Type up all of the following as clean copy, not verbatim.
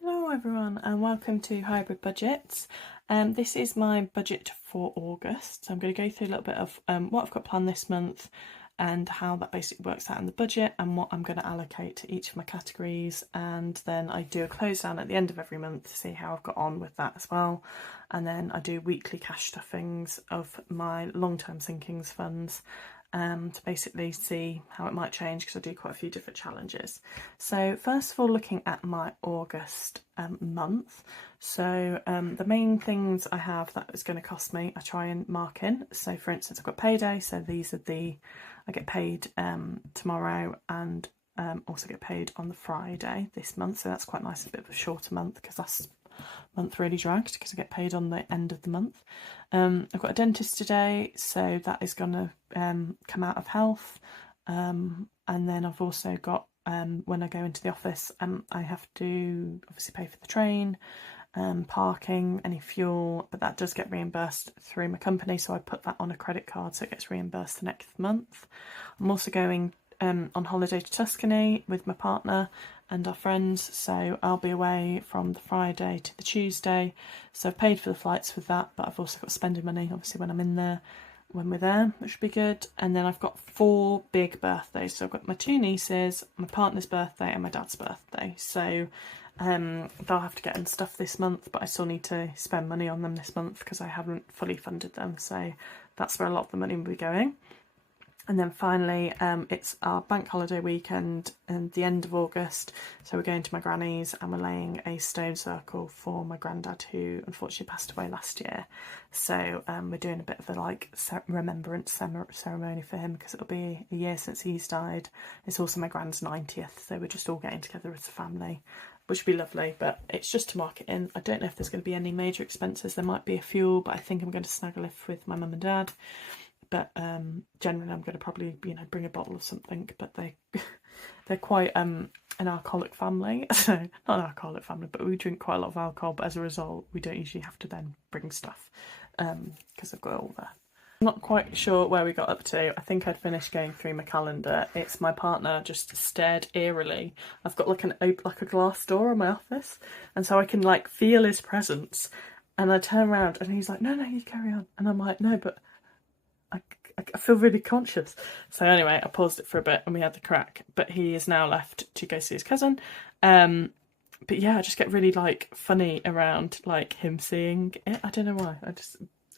Hello everyone and welcome to Hybrid Budgets. This is my budget for August. So I'm going to go through a little bit of what I've got planned this month and how that basically works out in the budget and what I'm going to allocate to each of my categories, and then I do a close down at the end of every month to see how I've got on with that as well, and then I do weekly cash stuffings of my long-term sinkings funds to basically see how it might change, because I do quite a few different challenges. So first of all, looking at my August month, so the main things I have that is going to cost me, I try and mark in. So for instance, I've got payday, so these are I get paid tomorrow and also get paid on the Friday this month, so that's quite nice, a bit of a shorter month because last month really dragged because I get paid on the end of the month. I've got a dentist today, so that is going to come out of health, and then I've also got when I go into the office, I have to obviously pay for the train, parking, any fuel, but that does get reimbursed through my company, so I put that on a credit card so it gets reimbursed the next month. I'm also going on holiday to Tuscany with my partner and our friends, so I'll be away from the Friday to the Tuesday, so I've paid for the flights with that, but I've also got spending money obviously when we're there, which should be good. And then I've got 4 big birthdays, so I've got my 2 nieces, my partner's birthday and my dad's birthday, so they'll have to get in stuff this month, but I still need to spend money on them this month because I haven't fully funded them, so that's where a lot of the money will be going. And then finally, it's our bank holiday weekend and the end of August, so we're going to my granny's and we're laying a stone circle for my granddad, who unfortunately passed away last year. So we're doing a bit of a remembrance ceremony for him because it'll be a year since he's died. It's also my grand's 90th, so we're just all getting together as a family, which would be lovely, but it's just to mark it in. I don't know if there's going to be any major expenses. There might be a few, but I think I'm going to snag a lift with my mum and dad. But generally I'm going to probably, bring a bottle of something, but they're quite an alcoholic family, so not an alcoholic family, but we drink quite a lot of alcohol, but as a result we don't usually have to then bring stuff because I've got it all there. I'm not quite sure where we got up to. I think I'd finished going through my calendar. It's my partner just stared eerily. I've got like a glass door in my office, and so I can feel his presence, and I turn around and he's like, no, you carry on, and I'm like, no, but I feel really conscious. So anyway, I paused it for a bit and we had the crack, but he is now left to go see his cousin. But yeah, I just get really funny around him seeing it. I don't know why.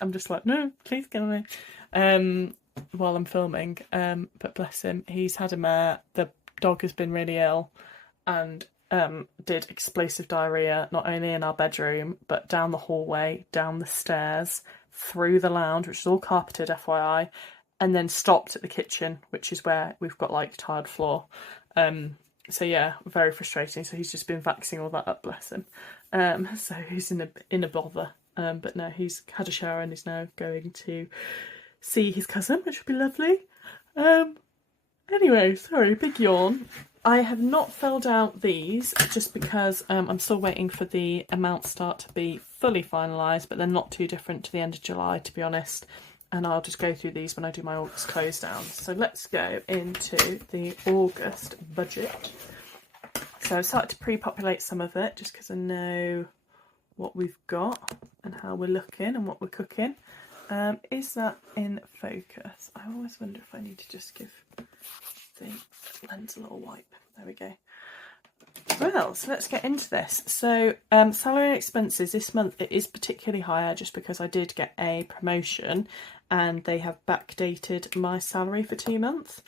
I'm just like, no, please get away, while I'm filming. But bless him, he's had a mare. The dog has been really ill and did explosive diarrhea, not only in our bedroom, but down the hallway, down the stairs, through the lounge, which is all carpeted, FYI, and then stopped at the kitchen, which is where we've got tiled floor. So yeah, very frustrating. So he's just been vaxing all that up, bless him. So he's in a bother. But no, he's had a shower and he's now going to see his cousin, which would be lovely. Anyway, sorry, big yawn. I have not filled out these just because I'm still waiting for the amount start to be fully finalised, but they're not too different to the end of July, to be honest. And I'll just go through these when I do my August close down. So let's go into the August budget. So I've started to pre-populate some of it just because I know what we've got and how we're looking and what we're cooking. Is that in focus? I always wonder if I need to just give the lens a little wipe. There we go. Well, so let's get into this. So salary and expenses this month, it is particularly higher just because I did get a promotion and they have backdated my salary for 2 months.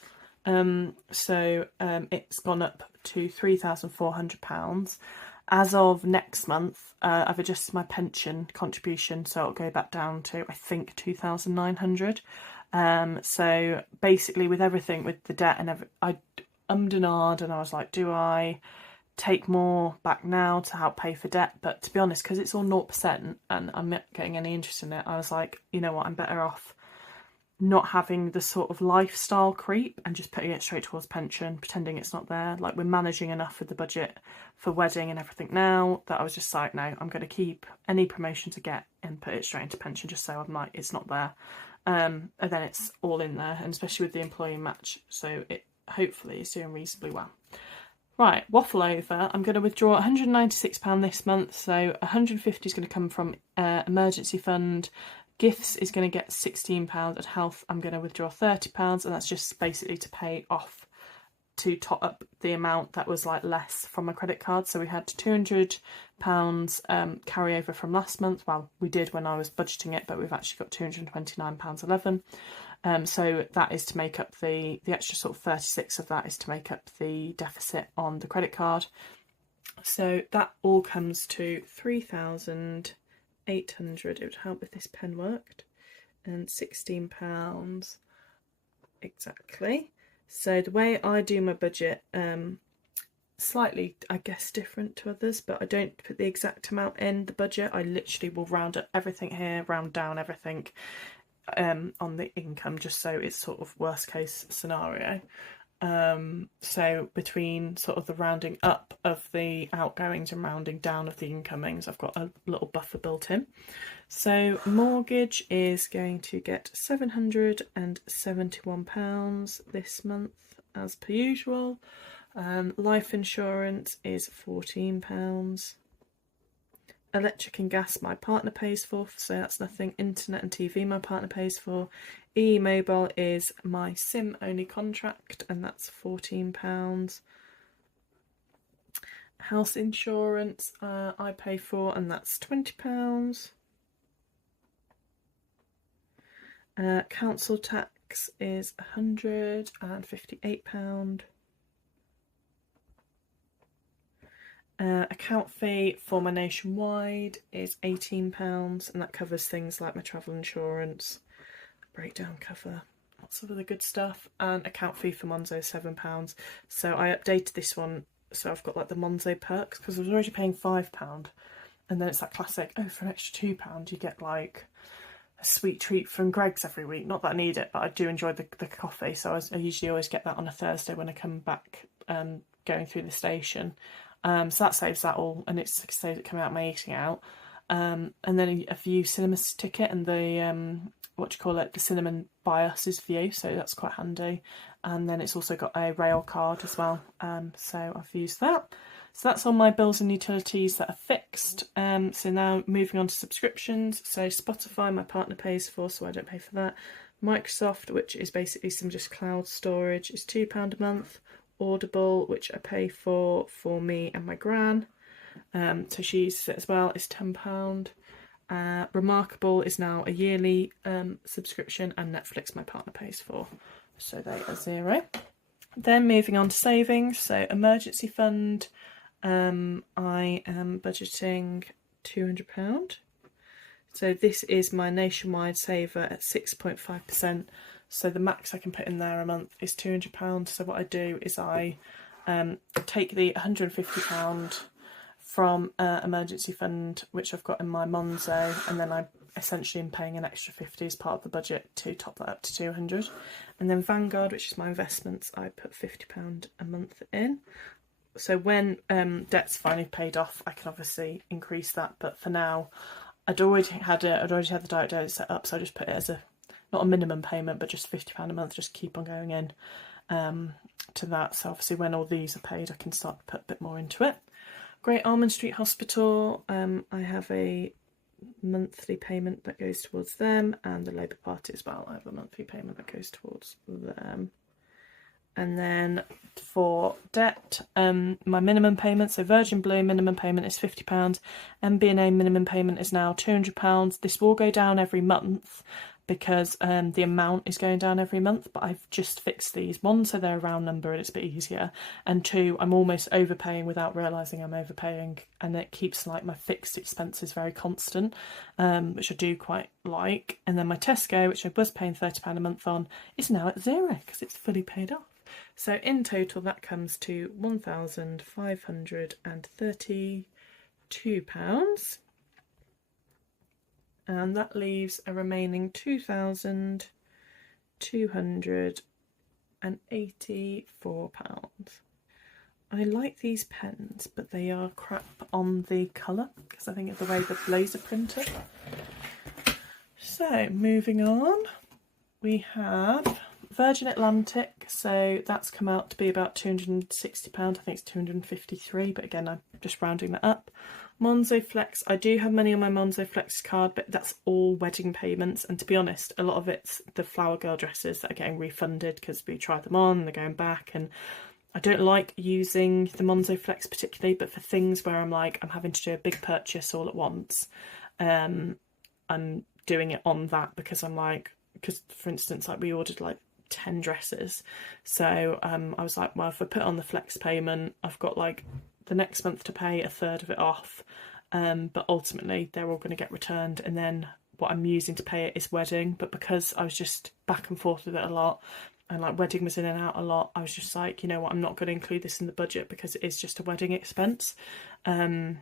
So it's gone up to £3,400. As of next month, I've adjusted my pension contribution, so it'll go back down to, I think, 2,900. So basically with everything, with the debt and everything, I ummed and ahed and I was like, do I take more back now to help pay for debt? But to be honest, because it's all 0% and I'm not getting any interest in it, I was like, you know what, I'm better off not having the sort of lifestyle creep and just putting it straight towards pension, pretending it's not there. Like, we're managing enough with the budget for wedding and everything now that I was just like, no, I'm going to keep any promotion to get and put it straight into pension just so I'm like, it's not there. And then it's all in there, and especially with the employee match, so it hopefully is doing reasonably well. Right, waffle over. I'm going to withdraw £196 this month, so £150 is going to come from emergency fund. Gifts is going to get £16, and health I'm going to withdraw £30, and that's just basically to pay off, to top up the amount that was like less from my credit card. So we had £200 carry over from last month. Well, we did when I was budgeting it, but we've actually got £229.11. So that is to make up the extra sort of 36 of that is to make up the deficit on the credit card. So that all comes to 3,800. It would help if this pen worked, and £16 exactly. So the way I do my budget, slightly, I guess, different to others, but I don't put the exact amount in the budget. I literally will round up everything here, round down everything on the income, just so it's sort of worst case scenario. So between sort of the rounding up of the outgoings and rounding down of the incomings, I've got a little buffer built in. So mortgage is going to get £771 this month as per usual. Life insurance is £14. Electric and gas my partner pays for, so that's nothing. Internet and TV my partner pays for. E-mobile is my SIM only contract, and that's £14. House insurance I pay for, and that's £20. Council tax is £158. Account fee for my Nationwide is £18, and that covers things like my travel insurance, breakdown cover, lots of other good stuff. And account fee for Monzo is £7. So I updated this one, so I've got like the Monzo perks, because I was already paying £5, and then it's that classic, oh, for an extra £2 you get like a sweet treat from Greggs every week. Not that I need it, but I do enjoy the coffee, so I usually always get that on a Thursday when I come back going through the station. So that saves that all, and it saves it coming out my eating out. And then a View cinema ticket, and the the Cinnamon by Us is View, so that's quite handy. And then it's also got a rail card as well, so I've used that. So that's all my bills and utilities that are fixed. So now moving on to subscriptions. So Spotify my partner pays for, so I don't pay for that. Microsoft, which is basically some just cloud storage, is £2 a month. Audible, which I pay for me and my gran, so she uses it as well, is £10. Remarkable is now a yearly subscription, and Netflix my partner pays for, so they are £0. Then moving on to savings. So emergency fund, I am budgeting £200. So this is my Nationwide saver at 6.5%. So the max I can put in there a month is £200. So what I do is I take the £150 from emergency fund, which I've got in my Monzo, and then I essentially am paying an extra 50 as part of the budget to top that up to 200. And then Vanguard, which is my investments, I put £50 a month in. So when debt's finally paid off, I can obviously increase that. But for now, I'd already had the direct debit set up, so I just put it as not a minimum payment, but just £50 a month, just keep on going in to that. So obviously when all these are paid, I can start to put a bit more into it. Great Ormond Street Hospital, I have a monthly payment that goes towards them, and the Labour Party as well, I have a monthly payment that goes towards them. And then for debt, my minimum payment, so Virgin Blue minimum payment is £50, MBNA minimum payment is now £200. This will go down every month, because the amount is going down every month, but I've just fixed these. One, so they're a round number and it's a bit easier, and two, I'm almost overpaying without realising I'm overpaying, and it keeps like my fixed expenses very constant, which I do quite like. And then my Tesco, which I was paying £30 a month on, is now at £0 because it's fully paid off. So in total that comes to £1,532. And that leaves a remaining £2,284. I like these pens, but they are crap on the colour because I think of the way the laser printed. So moving on, we have Virgin Atlantic, so that's come out to be about £260. I think it's 253, but again, I'm just rounding that up. Monzo Flex, I do have money on my Monzo Flex card, but that's all wedding payments, and to be honest, a lot of it's the Flower Girl dresses that are getting refunded because we tried them on and they're going back, and I don't like using the Monzo Flex particularly, but for things where I'm like, I'm having to do a big purchase all at once, I'm doing it on that because I'm like, because for instance, like we ordered like 10 dresses, so I was like, well, if I put on the flex payment, I've got like the next month to pay a third of it off, but ultimately they're all going to get returned, and then what I'm using to pay it is wedding. But because I was just back and forth with it a lot, and like wedding was in and out a lot, I was just like, you know what, I'm not going to include this in the budget because it is just a wedding expense, and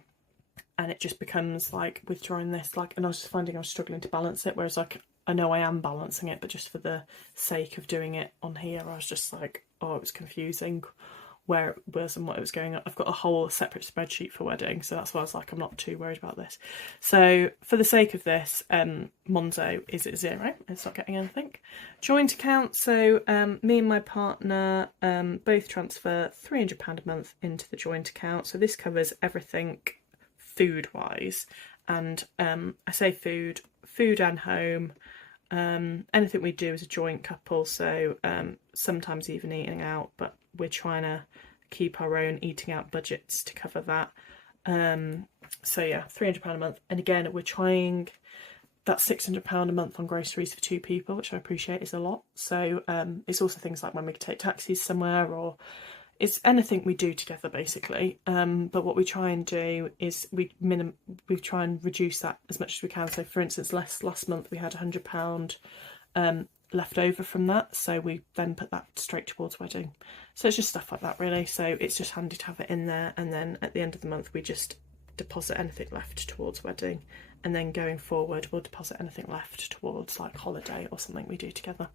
it just becomes like withdrawing this, like, and I was just finding I was struggling to balance it, whereas like I know I am balancing it, but just for the sake of doing it on here, I was just like, oh, it was confusing where it was and what it was going on. I've got a whole separate spreadsheet for wedding, so that's why I was like, I'm not too worried about this. So for the sake of this, Monzo is at 0, it's not getting anything. Joint account, so me and my partner both transfer £300 a month into the joint account, so this covers everything food wise, and I say food and home, anything we do as a joint couple, so sometimes even eating out, but we're trying to keep our own eating out budgets to cover that. So yeah, £300 a month, and again we're trying that's £600 a month on groceries for 2 people, which I appreciate is a lot. So it's also things like when we take taxis somewhere, or it's anything we do together basically. But what we try and do is we try and reduce that as much as we can. So for instance, last month we had £100 left over from that, so we then put that straight towards wedding. So it's just stuff like that really. So it's just handy to have it in there, and then at the end of the month we just deposit anything left towards wedding, and then going forward we'll deposit anything left towards like holiday or something we do together.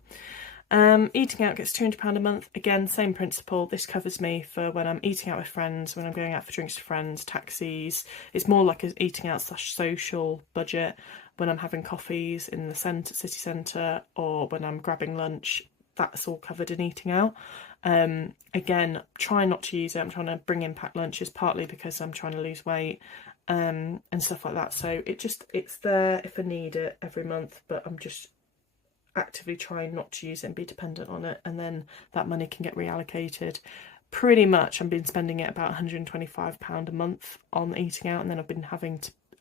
Eating out gets £200 a month. Again, same principle. This covers me for when I'm eating out with friends, when I'm going out for drinks with friends, taxis. It's more like an eating out / social budget. When I'm having coffees in the city centre, or when I'm grabbing lunch, that's all covered in eating out. Again, try not to use it. I'm trying to bring in packed lunches, partly because I'm trying to lose weight, and stuff like that. So it's there if I need it every month, but I'm just actively trying not to use it and be dependent on it, and then that money can get reallocated. Pretty much I've been spending it about £125 a month on eating out, and then I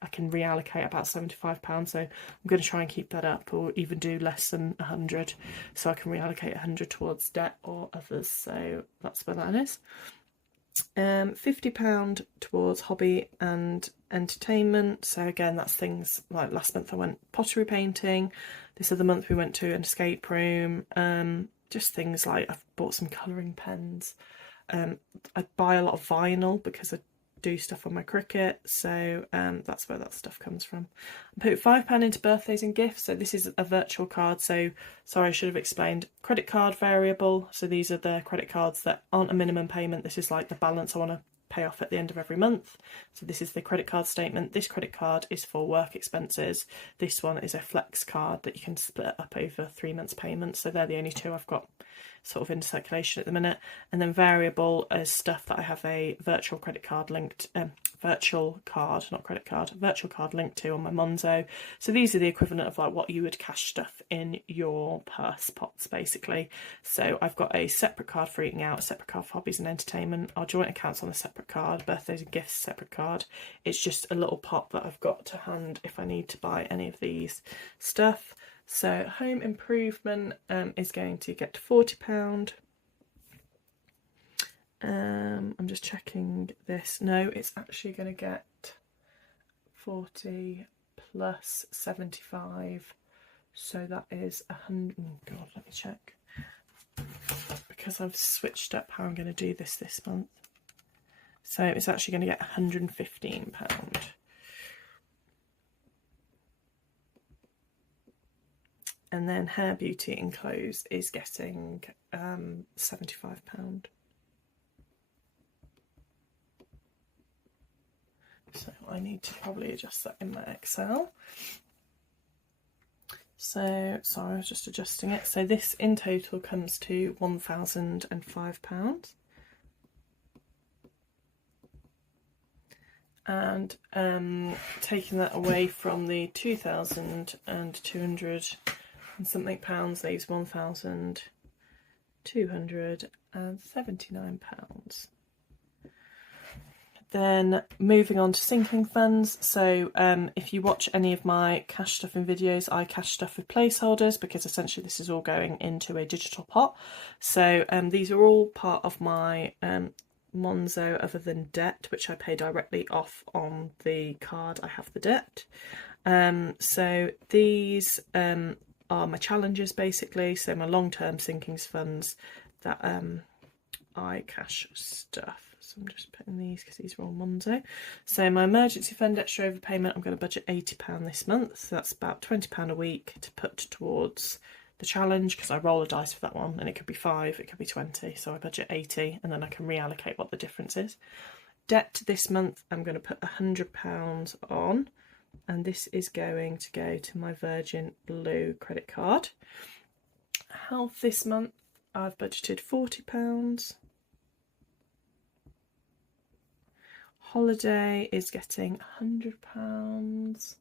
can reallocate about £75, so I'm going to try and keep that up, or even do less than 100, so I can reallocate 100 towards debt or others. So that's where that is. £50 towards hobby and entertainment. So again, that's things like last month I went pottery painting, this other month we went to an escape room, just things like I've bought some colouring pens. I buy a lot of vinyl because I do stuff on my Cricut, so that's where that stuff comes from. I put £5 into birthdays and gifts, so this is a virtual card, so sorry, I should have explained. Credit card variable, so these are the credit cards that aren't a minimum payment. This is like the balance I want to pay off at the end of every month. So this is the credit card statement. This credit card is for work expenses. This one is a flex card that you can split up over 3 months payments, so they're the only two I've got sort of in circulation at the minute. And then variable is stuff that I have a virtual credit card linked, virtual card linked to on my Monzo. So these are the equivalent of like what you would cash stuff in your purse pots basically. So I've got a separate card for eating out, a separate card for hobbies and entertainment. Our joint accounts on a separate card, birthdays and gifts separate card. It's just a little pot that I've got to hand if I need to buy any of these stuff. So home improvement is going to get to £40. I'm just checking this. No, it's actually going to get 40 plus 75. So that is 100. Oh God, let me check. Because I've switched up how I'm going to do this month. So it's actually going to get £115. And then hair, beauty and clothes is getting £75. So I need to probably adjust that in my Excel. So, sorry, I was just adjusting it. So this in total comes to £1,005. And taking that away from the 2,200 and something pounds leaves £1,279. Then moving on to sinking funds. So if you watch any of my cash stuffing videos, I cash stuff with placeholders because essentially this is all going into a digital pot. So these are all part of my Monzo other than debt, which I pay directly off on the card I have the debt. So these are my challenges basically, so my long-term sinkings funds that I cash stuff. So I'm just putting these because these are all Monzo. So my emergency fund extra overpayment, I'm going to budget £80 this month, so that's about £20 a week to put towards the challenge, because I roll a dice for that one and it could be 5, it could be 20, so I budget 80 and then I can reallocate what the difference is. Debt this month I'm going to put £100 on, and this is going to go to my Virgin Blue credit card. Health this month I've budgeted £40. Holiday is getting £100.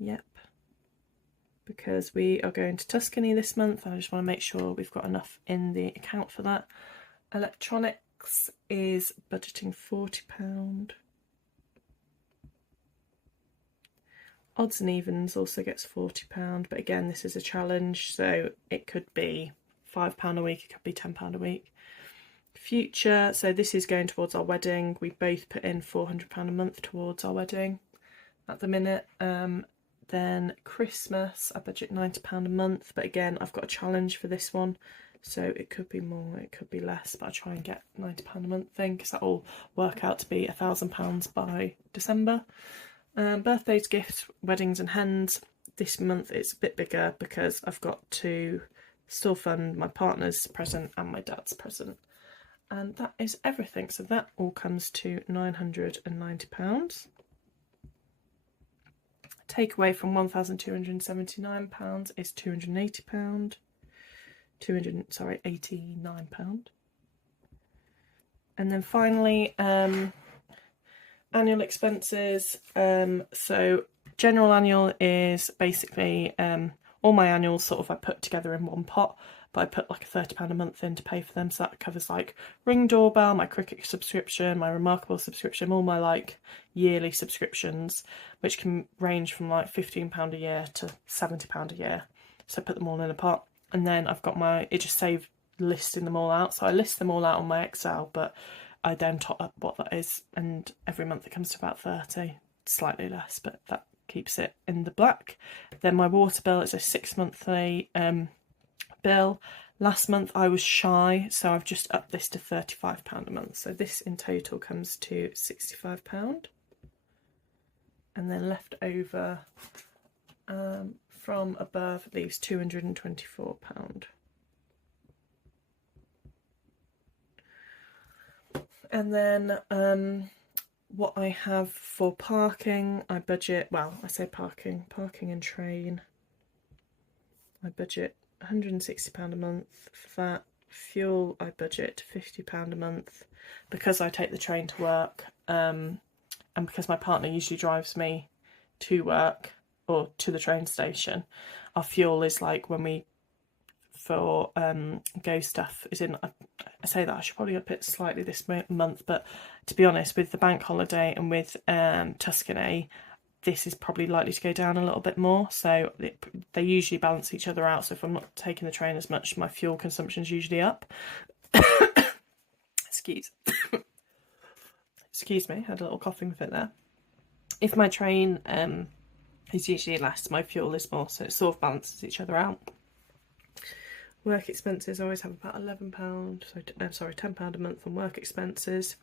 Yep, because we are going to Tuscany this month. I just want to make sure we've got enough in the account for that. Electronics is budgeting £40. Odds and evens also gets £40, but again this is a challenge, so it could be £5 a week, it could be £10 a week. Future, so this is going towards our wedding. We both put in £400 a month towards our wedding at the minute. Then Christmas, I budget £90 a month, but again I've got a challenge for this one, so it could be more, it could be less, but I try and get £90 a month thing because that will work out to be £1,000 by December. Birthdays, gifts, weddings and hens. This month it's a bit bigger because I've got to still fund my partner's present and my dad's present. And that is everything, so that all comes to £990. Take away from £1,279 is £280. £89. And then finally, annual expenses. So general annual is basically all my annuals sort of I put together in one pot, but I put like a £30 a month in to pay for them, so that covers like Ring doorbell, my Cricket subscription, my Remarkable subscription, all my like yearly subscriptions, which can range from like £15 a year to £70 a year. So I put them all in a pot, and then I've got my, it just saved listing them all out, so I list them all out on my Excel, but I then top up what that is, and every month it comes to about 30, slightly less, but that keeps it in the black. Then my water bill is a 6 monthly bill. Last month I was shy, so I've just upped this to £35 a month. So this in total comes to £65. And then left over from above leaves £224. And then what I have for parking, I budget, well, I say parking and train, I budget £160 a month for that. Fuel, I budget £50 a month because I take the train to work, and because my partner usually drives me to work or to the train station. Our fuel is like when we for go stuff is in, I say that I should probably up it slightly this month, but to be honest, with the bank holiday and with Tuscany, this is probably likely to go down a little bit more, so they usually balance each other out. So if I'm not taking the train as much, my fuel consumption is usually up. Excuse me, had a little coughing fit there. If my train is usually less, my fuel is more, so it sort of balances each other out. Work expenses, I always have about £11, so £10 a month on work expenses.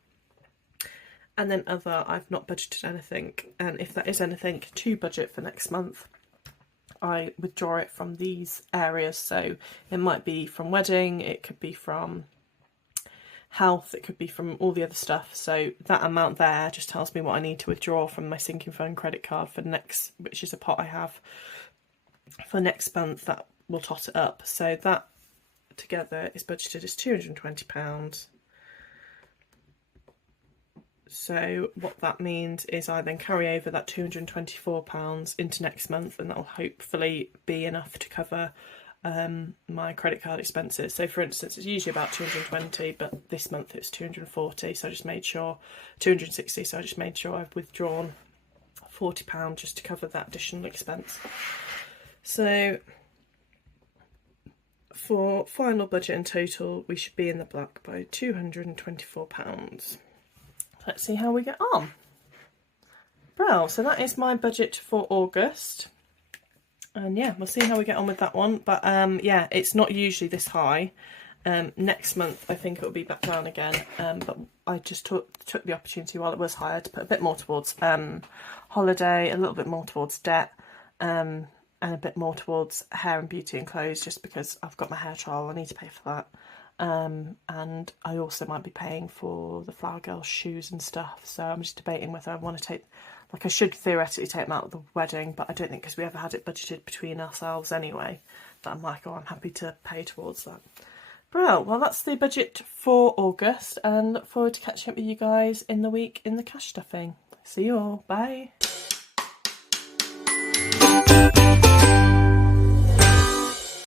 And then other, I've not budgeted anything, and if that is anything to budget for next month, I withdraw it from these areas. So it might be from wedding, it could be from health, it could be from all the other stuff. So that amount there just tells me what I need to withdraw from my sinking fund credit card for next, which is a pot I have for next month that will tot it up. So that together is budgeted as £220. So what that means is I then carry over that £224 into next month, and that will hopefully be enough to cover my credit card expenses. So for instance, it's usually about 220, but this month it's 240, so I just made sure 260, so I just made sure I've withdrawn £40 just to cover that additional expense. So for final budget and total, we should be in the black by £224. Let's see how we get on. Well, so that is my budget for August. And yeah, we'll see how we get on with that one. But yeah, it's not usually this high. Next month, I think it will be back down again. But I just took the opportunity while it was higher to put a bit more towards holiday, a little bit more towards debt, and a bit more towards hair and beauty and clothes, just because I've got my hair trial, I need to pay for that. And I also might be paying for the Flower Girl shoes and stuff. So I'm just debating whether I want to take, like I should theoretically take them out of the wedding, but I don't think, because we ever had it budgeted between ourselves anyway, that I'm like, oh, I'm happy to pay towards that. Well, that's the budget for August, and look forward to catching up with you guys in the week in the cash stuffing. See you all. Bye.